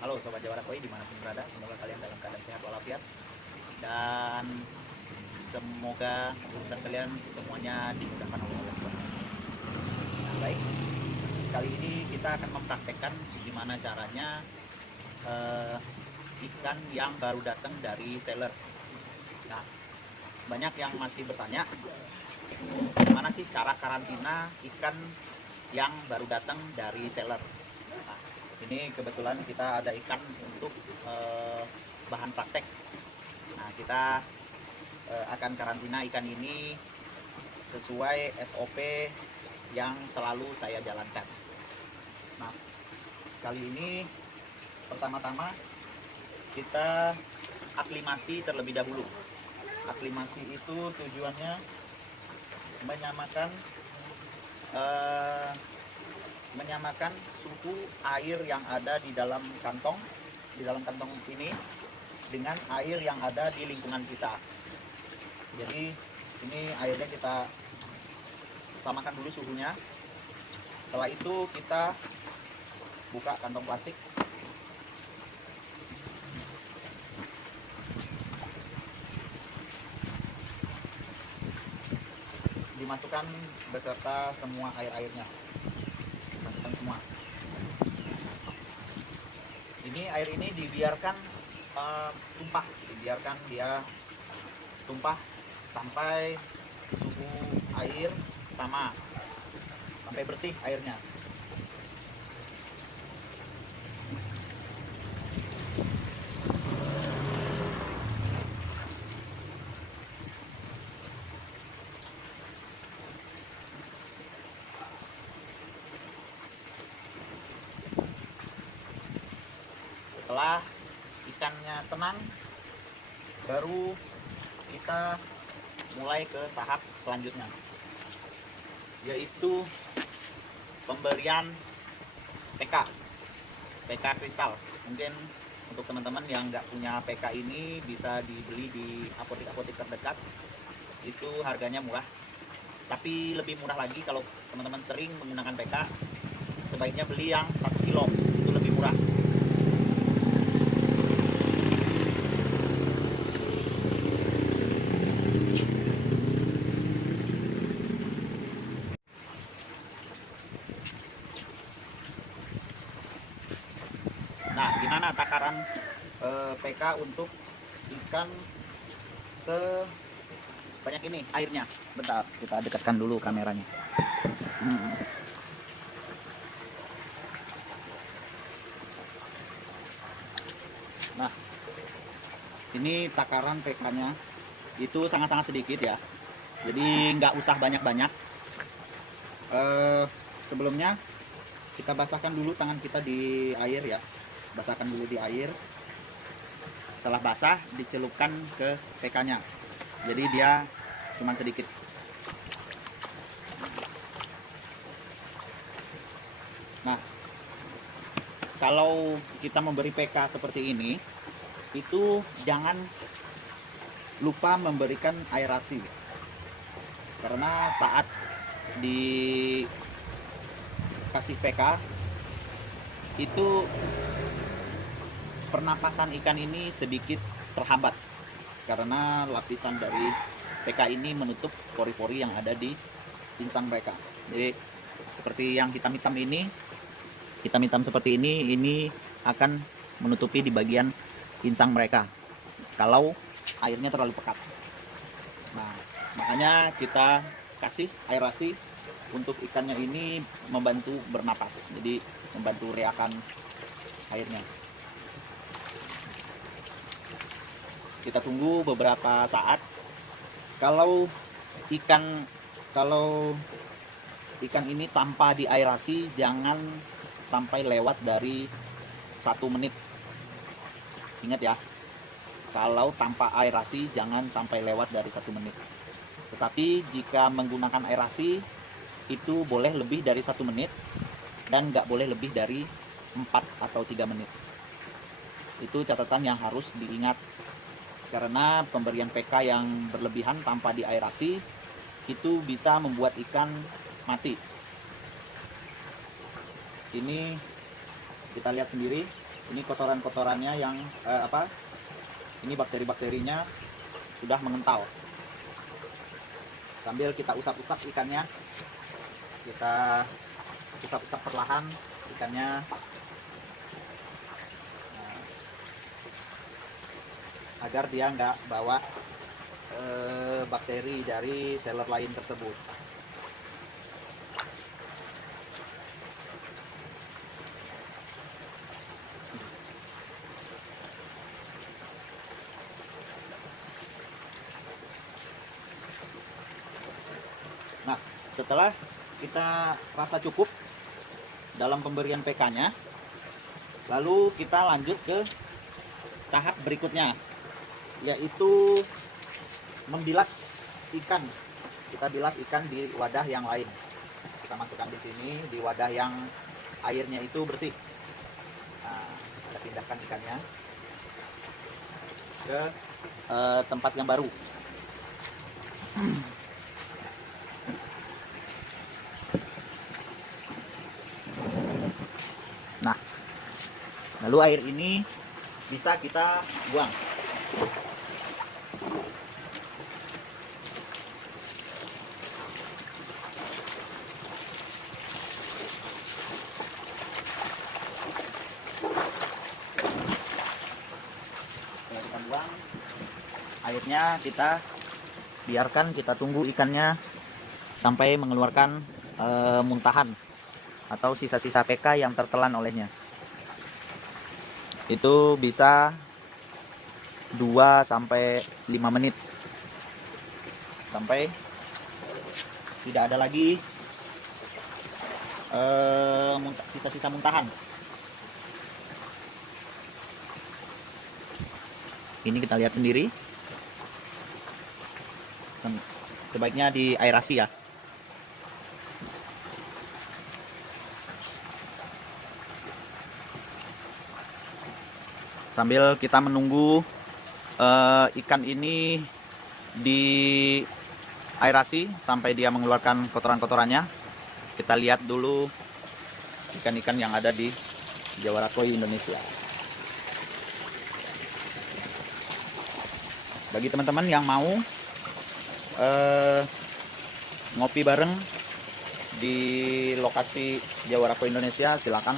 Halo Sobat Jawara Koi dimanapun berada, semoga kalian dalam keadaan sehat walafiat dan semoga urusan kalian semuanya dimudahkan oleh Allah Subhanahu wa Ta'ala. Nah, baik, kali ini kita akan mempraktekkan gimana caranya ikan yang baru datang dari seller. Nah, banyak yang masih bertanya, gimana sih cara karantina ikan yang baru datang dari seller. Nah, ini kebetulan kita ada ikan untuk bahan praktek. Nah, kita akan karantina ikan ini sesuai SOP yang selalu saya jalankan. Nah, kali ini pertama-tama kita aklimasi terlebih dahulu. Aklimasi itu tujuannya menyamakan suhu air yang ada di dalam kantong ini dengan air yang ada di lingkungan kita. Jadi ini airnya kita samakan dulu suhunya. Setelah itu kita buka kantong plastik. Dimasukkan beserta semua air-airnya. Masukkan semua. Ini air ini dibiarkan tumpah, dibiarkan dia tumpah sampai suhu air sama, sampai bersih airnya. Setelah ikannya tenang, baru kita mulai ke tahap selanjutnya, yaitu pemberian PK kristal. Mungkin untuk teman-teman yang nggak punya PK ini bisa dibeli di apotek-apotek terdekat. Itu harganya murah, tapi lebih murah lagi kalau teman-teman sering menggunakan PK, sebaiknya beli yang 1 kilo, itu lebih murah. Nah, gimana takaran PK untuk ikan sebanyak ini airnya? Bentar, kita dekatkan dulu kameranya. Nah, ini takaran PK-nya itu sangat-sangat sedikit ya. Jadi nggak usah banyak-banyak. Sebelumnya kita basahkan dulu tangan kita di air ya. Basahkan dulu di air. Setelah basah dicelupkan ke PK-nya. Jadi dia cuma sedikit. Nah, kalau kita memberi PK seperti ini, itu jangan lupa memberikan aerasi. Karena saat dikasih PK itu pernapasan ikan ini sedikit terhambat karena lapisan dari PK ini menutup pori-pori yang ada di insang mereka. Jadi seperti yang hitam-hitam seperti ini akan menutupi di bagian insang mereka kalau airnya terlalu pekat. Nah, makanya kita kasih aerasi untuk ikannya ini membantu bernapas, jadi membantu reakan airnya. Kita tunggu beberapa saat. Kalau ikan ini tanpa diaerasi, jangan sampai lewat dari 1 menit. Ingat ya, kalau tanpa aerasi jangan sampai lewat dari 1 menit. Tetapi jika menggunakan aerasi itu boleh lebih dari 1 menit dan nggak boleh lebih dari 4 atau 3 menit. Itu catatan yang harus diingat. Karena pemberian PK yang berlebihan tanpa diaerasi itu bisa membuat ikan mati. Ini kita lihat sendiri Ini kotoran-kotorannya yang ini bakteri-bakterinya sudah mengental. Sambil kita usap-usap ikannya, kita usap-usap perlahan ikannya, agar dia nggak bawa bakteri dari seller lain tersebut. Nah, setelah kita rasa cukup dalam pemberian PK-nya, lalu kita lanjut ke tahap berikutnya, yaitu membilas ikan. Kita bilas ikan di wadah yang lain. Kita masukkan di sini di wadah yang airnya itu bersih. Nah, kita pindahkan ikannya ke tempat yang baru. Nah, lalu air ini bisa kita buang. Setelah kita buang, airnya kita biarkan, kita tunggu ikannya sampai mengeluarkan muntahan atau sisa-sisa PK yang tertelan olehnya. Itu bisa 2-5 menit sampai tidak ada lagi sisa-sisa muntahan. Ini kita lihat sendiri, sebaiknya diaerasi ya. Sambil kita menunggu ikan ini diaerasi sampai dia mengeluarkan kotoran-kotorannya, kita lihat dulu ikan-ikan yang ada di Jawara Koi Indonesia. Bagi teman-teman yang mau ngopi bareng di lokasi Jawara Koi Indonesia, silakan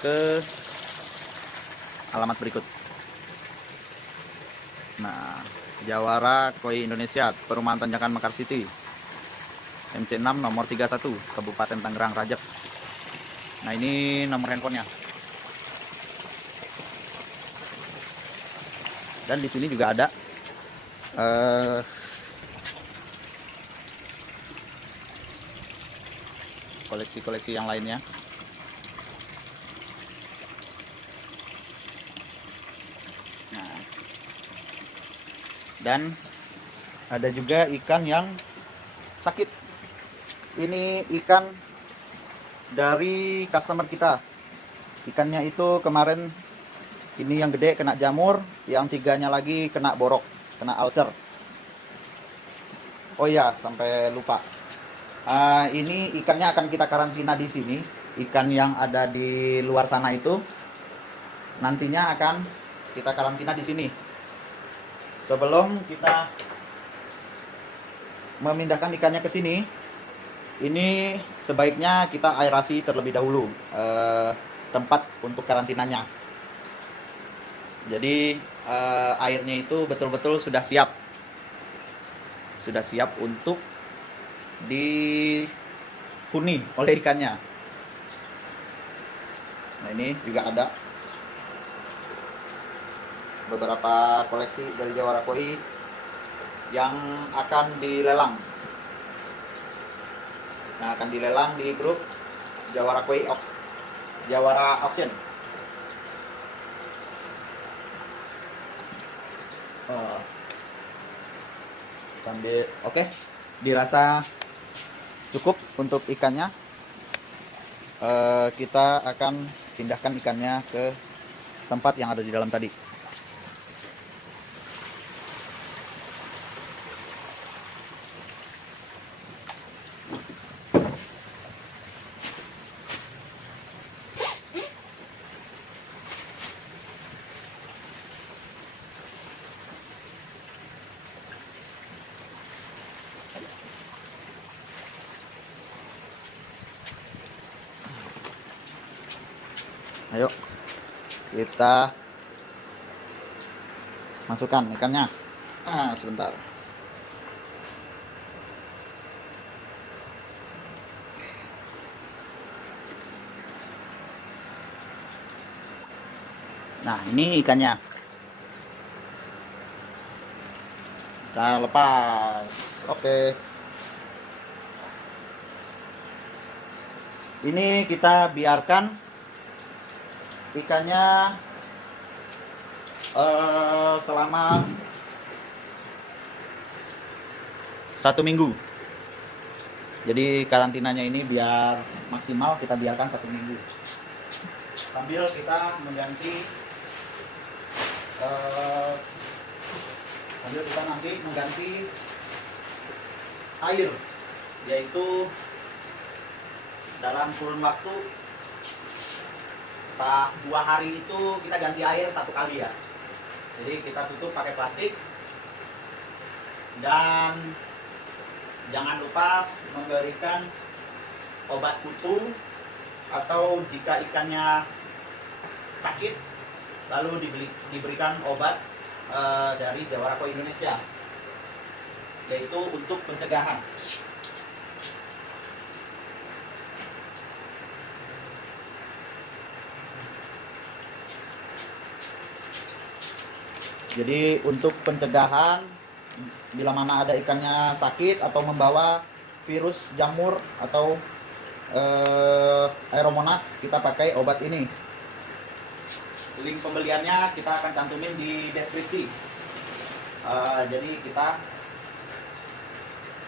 ke alamat berikut. Nah, Jawara Koi Indonesia, Perumahan Tanjakan Mekar City, MC6 nomor 31, Kabupaten Tangerang Rajab. Nah, ini nomor handphonenya. Dan di sini juga ada koleksi-koleksi yang lainnya. Nah, dan ada juga ikan yang sakit. Ini ikan dari customer kita. Ikannya itu kemarin ini yang gede kena jamur, yang tiganya lagi kena borok, kena ulcer. Oh iya, sampai lupa. Ini ikannya akan kita karantina di sini. Ikan yang ada di luar sana itu nantinya akan kita karantina di sini. Sebelum kita memindahkan ikannya ke sini, ini sebaiknya kita aerasi terlebih dahulu tempat untuk karantinanya. Jadi airnya itu betul-betul sudah siap untuk dihuni oleh ikannya. Nah, ini juga ada beberapa koleksi dari Jawara Koi yang akan dilelang. Nah, akan dilelang di grup Jawara Koi Jawara Auction. Sambil oke, dirasa cukup untuk ikannya. Kita akan pindahkan ikannya ke tempat yang ada di dalam tadi. Ayo kita masukkan ikannya. Sebentar. Nah, ini ikannya. Kita lepas. Oke. Ini kita biarkan ikannya selama 1 minggu. Jadi karantinanya ini biar maksimal kita biarkan 1 minggu. Sambil kita mengganti air, yaitu dalam kurun waktu 2 hari itu kita ganti air 1 kali ya. Jadi kita tutup pakai plastik, dan jangan lupa memberikan obat kutu, atau jika ikannya sakit lalu diberikan obat dari Jawara Koi Indonesia, yaitu untuk pencegahan. Jadi untuk pencegahan, bila mana ada ikannya sakit atau membawa virus jamur atau Aeromonas, kita pakai obat ini. Link pembeliannya kita akan cantumin di deskripsi. Jadi kita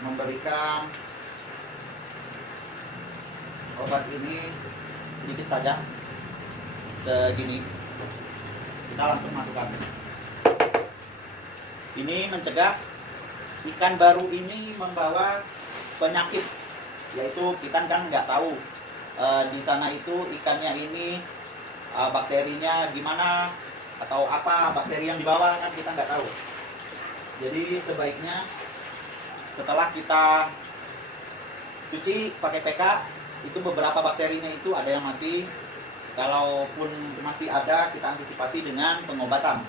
memberikan obat ini sedikit saja, segini. Kita langsung masukkan. Ini mencegah ikan baru ini membawa penyakit, yaitu kita kan nggak tahu di sana itu ikannya ini bakterinya gimana atau apa bakteri yang dibawa, kan kita nggak tahu. Jadi sebaiknya setelah kita cuci pakai PK, itu beberapa bakterinya itu ada yang mati. Kalaupun masih ada, kita antisipasi dengan pengobatan.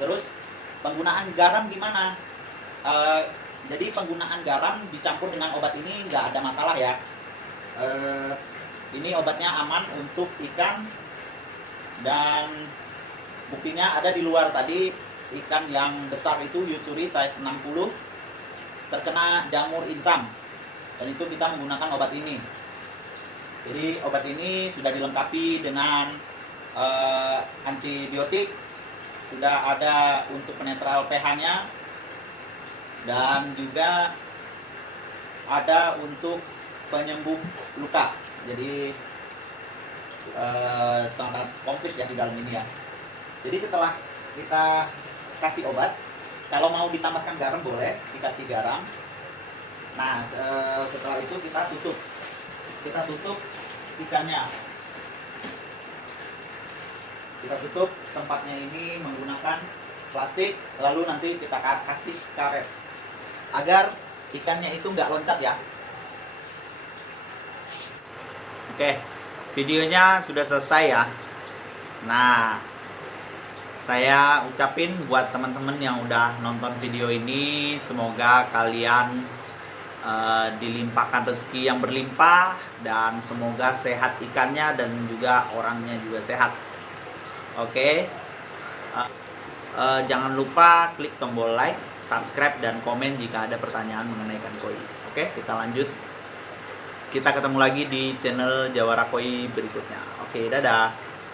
Terus penggunaan garam gimana? Jadi penggunaan garam dicampur dengan obat ini nggak ada masalah ya. Ini obatnya aman untuk ikan, dan buktinya ada di luar tadi ikan yang besar itu Yutsuri size 60 terkena jamur insang, dan itu kita menggunakan obat ini. Jadi obat ini sudah dilengkapi dengan antibiotik, sudah ada untuk penetral pH-nya, dan juga ada untuk penyembuh luka. Jadi sangat komplit ya di dalam ini ya. Jadi setelah kita kasih obat, kalau mau ditambahkan garam boleh dikasih garam. Nah setelah itu kita tutup ikannya. Kita tutup tempatnya ini menggunakan plastik, lalu nanti kita kasih karet agar ikannya itu nggak loncat ya. Oke, videonya sudah selesai ya. Nah, saya ucapin buat teman-teman yang udah nonton video ini, semoga kalian dilimpahkan rezeki yang berlimpah, dan semoga sehat ikannya dan juga orangnya juga sehat. Oke, jangan lupa klik tombol like, subscribe, dan komen jika ada pertanyaan mengenai ikan koi. Oke, kita lanjut. Kita ketemu lagi di channel Jawara Koi berikutnya. Oke, dadah.